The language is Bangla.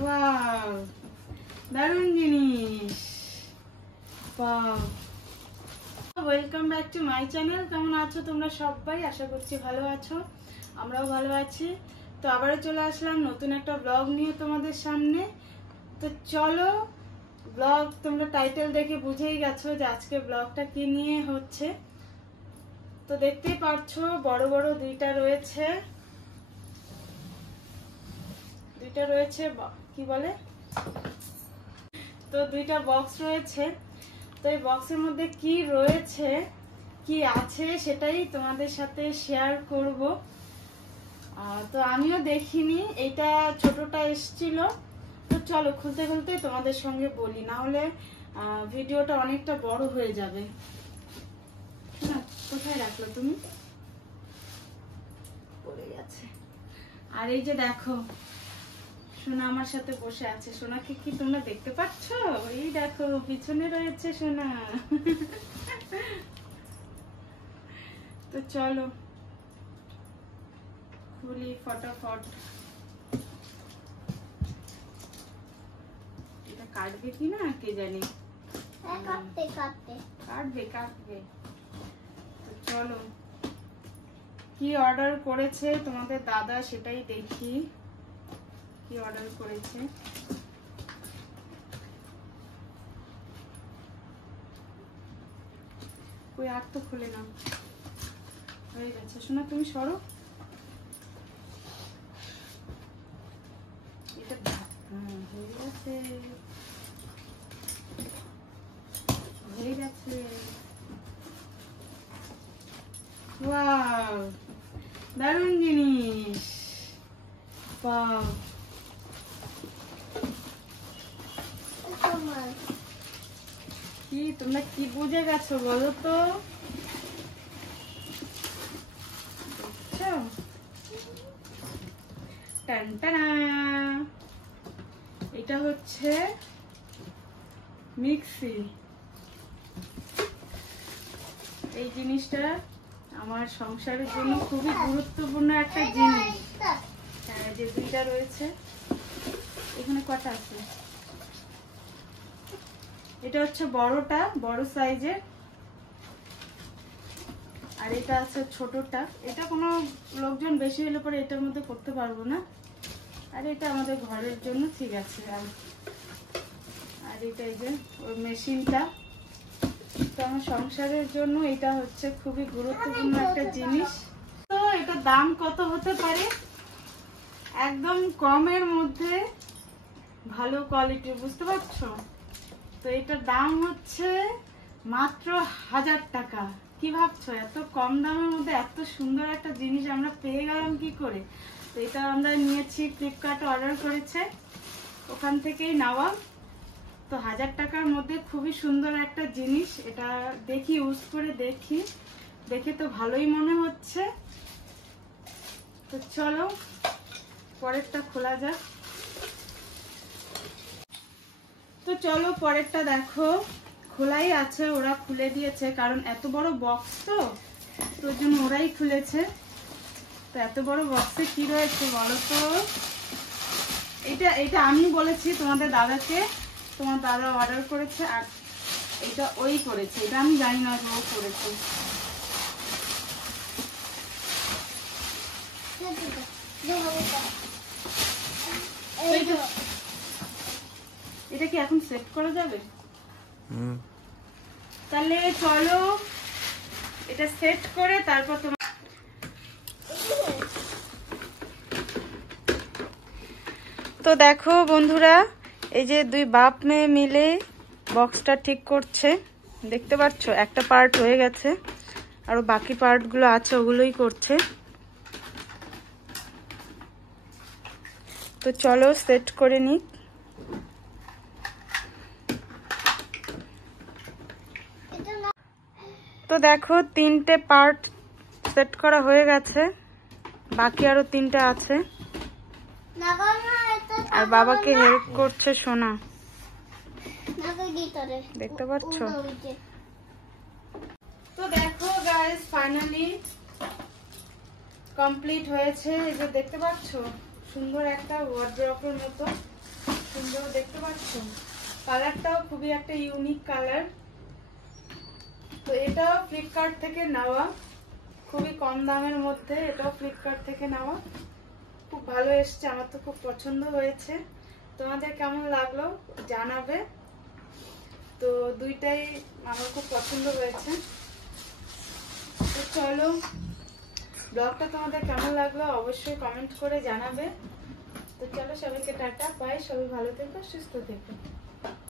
ওয়াও, দারুণ জিনিস। Welcome back to my channel. কেমন আছো তোমরা সবাই? আশা করছি ভালো আছো, আমরাও ভালো আছি। তো আবারও চলে আসলাম নতুন একটা ব্লগ নিয়ে তোমাদের সামনে। তো চলো, ব্লগ তোমরা টাইটেল দেখে বুঝেই গেছো যে আজকে ব্লগটা কি নিয়ে হচ্ছে। তো দেখতেই পাচ্ছ বড় বড় দুইটা রয়েছে কি বলে, তো দুইটা বক্স রয়েছে। তো এই বক্সের মধ্যে কি রয়েছে, কি আছে, সেটাই তোমাদের সাথে শেয়ার করব। তো আমিও দেখিনি, এটা ছোটটা এসছিল। তো চলো খুলতে খুলতে তোমাদের সঙ্গে বলি, না হলে ভিডিওটা অনেকটা বড় হয়ে যাবে। কোথায় রাখলো তুমি? পড়ে গেছে। আর এই যে দেখো, সোনা আমার সাথে বসে আছে। সোনাকে কি তোমরা দেখতে পাচ্ছ? এই দেখো পিছনে রয়েছে সোনা। তো চলো খুলি ফটাফট। এটা কাটবে কি না কে জানি। কাটবে। তো চলো কি অর্ডার করেছে তোমাদের দাদা সেটাই দেখি। কি অর্ডার করেছে? ওই আর তো খুলে নাও, হয়ে গেছে। শোনা তুমি সরো, এটা হয়ে গেছে। ওয়াও, দারুণ জিনিস। ওয়াও, কি তোমরা কি বুঝে গেছো বলো তো? টানটানা, এটা হচ্ছে মিক্সি। এই জিনিসটা আমার সংসারের জন্য খুবই গুরুত্বপূর্ণ একটা জিনিস। যে দুইটা রয়েছে, এখানে কটা আছে? এটা হচ্ছে বড়টা, বড় সাইজের, আর এটা আছে ছোটটা। এটা কোনো লোকজন বেশি হলে পরে এটার মধ্যে করতে পারবো না, আর এটা আমাদের ঘরের জন্য ঠিক আছে। আর এটা এই যে ওই মেশিনটা, তো আমার সংসারের জন্য এটা হচ্ছে খুবই গুরুত্বপূর্ণ একটা জিনিস। তো এটা দাম কত হতে পারে? একদম কমের মধ্যে ভালো কোয়ালিটির, বুঝতে পারছো? তো এটার দাম হচ্ছে মাত্র 1000 টাকা। কি ভাবছো এত কম দামের মধ্যে এত সুন্দর একটা জিনিস আমরা পেয়ে গেলাম কি করে? তো এটা আমরা নিয়েছি, ফ্লিপকার্টে অর্ডার করেছে, ওখান থেকেই নেওয়া। তো 1000 টাকার মধ্যে খুবই সুন্দর একটা জিনিস। এটা দেখি, ইউজ করে দেখে তো ভালোই মনে হচ্ছে। তো চলো পরেরটা খোলা যাক। তো চলো পরেরটা দেখো, খোলাই আছে, ওরা খুলে দিয়েছে, কারণ এত বড় বক্স তো তোর জন্য ওরাই খুলেছে। তো এত বড় বক্সে কি রয়েছে বলো তো? এটা আমি বলেছি তোমাদের দাদাকে, তোমার দাদা অর্ডার করেছে, আর এটা ওই করেছে। এটা আমি জানি না যে ও করেছে। এটা কি এখন সেট করা যাবে? তাহলে চলো এটা সেট করে তারপর তোমার। তো দেখো বন্ধুরা, এই যে দুই বাপ মেয়ে মিলে বক্সটা ঠিক করছে। দেখতে পাচ্ছ একটা পার্ট হয়ে গেছে, আরো বাকি পার্টগুলো আছে, ওগুলোই করছে। তো চলো সেট করে নি। তো দেখো 3টে পার্ট সেট করা হয়ে গেছে, বাকি আরো 3টে আছে। আর বাবাকে হেল্প করছে সোনা, দেখতে পাচ্ছ? তো দেখো গাইস, ফাইনালি কমপ্লিট হয়েছে। এই যে দেখতে পাচ্ছ সুন্দর একটা ওয়ার্ড্রপের মতো। সুন্দর দেখতে পাচ্ছ, কালারটাও খুবই একটা ইউনিক কালার। তো এটাও ফ্লিপকার্ট থেকে নেওয়া, খুবই কম দামের মধ্যে, এটাও ফ্লিপকার্ট থেকে নেওয়া, খুব ভালো এসছে, আমার তো খুব পছন্দ হয়েছে। তোমাদের কেমন লাগলো জানাবে। তো দুইটাই আমার খুব পছন্দ হয়েছে। তো চলো, ব্লগটা তোমাদের কেমন লাগলো অবশ্যই কমেন্ট করে জানাবে। তো চলো, সবাইকে টাটা, বাই, সবাই ভালো থেকো, সুস্থ থেকো।